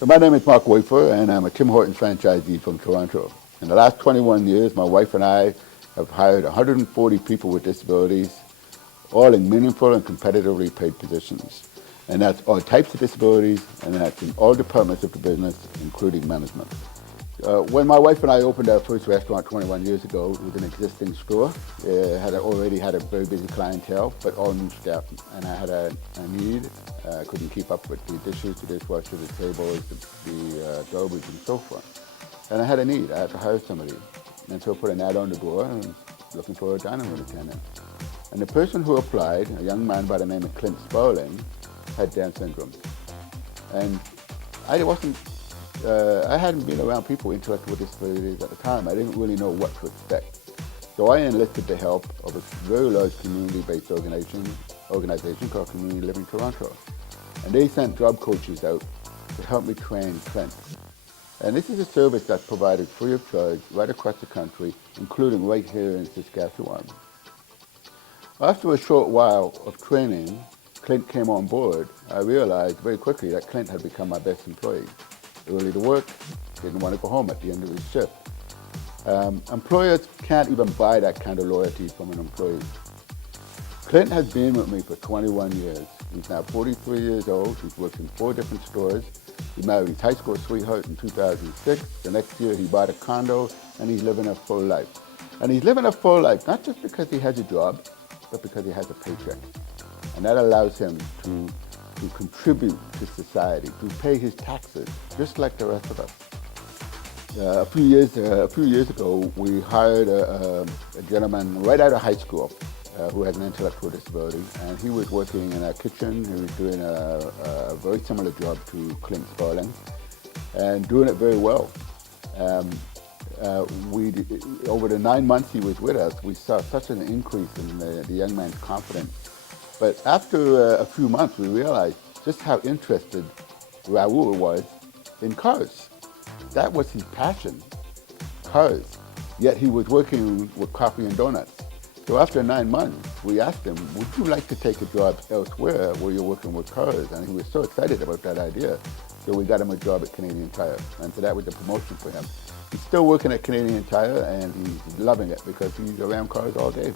So my name is Mark Wafer, and I'm a Tim Hortons franchisee from Toronto. In the last 21 years, my wife and I have hired 140 people with disabilities, all in meaningful and competitively paid positions. And that's all types of disabilities, and that's in all departments of the business, including management. When my wife and I opened our first restaurant 21 years ago, it was an existing store. It already had a very busy clientele, but all new staff. And I had a need. I couldn't keep up with the dishes, the dishwasher, the tables, the garbage, and so forth. And I had a need. I had to hire somebody. And so I put an ad on the door and looking for a dining room attendant. And the person who applied, a young man by the name of Clint Spaulding, had Down syndrome. And I hadn't been around people with intellectual disabilities at the time. I didn't really know what to expect. So I enlisted the help of a very large community-based organization called Community Living Toronto. And they sent job coaches out to help me train Clint. And this is a service that's provided free of charge right across the country, including right here in Saskatchewan. After a short while of training, Clint came on board. I realized very quickly that Clint had become my best employee. Early to work, didn't want to go home at the end of his shift. Employers can't even buy that kind of loyalty from an employee. Clint has been with me for 21 years. He's now 43 years old. He's worked in 4 different stores. He married his high school sweetheart in 2006. The next year he bought a condo, and he's living a full life. And he's living a full life not just because he has a job, but because he has a paycheck. And that allows him to contribute to society, to pay his taxes, just like the rest of us. A few years ago, we hired a gentleman right out of high school who has an intellectual disability, and he was working in our kitchen. He was doing a very similar job to Clint Spaulding, and doing it very well. Over the 9 months he was with us, we saw such an increase in the young man's confidence. But after a few months, we realized just how interested Raul was in cars. That was his passion, cars. Yet he was working with coffee and donuts. So after 9 months, we asked him, would you like to take a job elsewhere where you're working with cars? And he was so excited about that idea. So we got him a job at Canadian Tire. And so that was a promotion for him. He's still working at Canadian Tire, and he's loving it because he's around cars all day.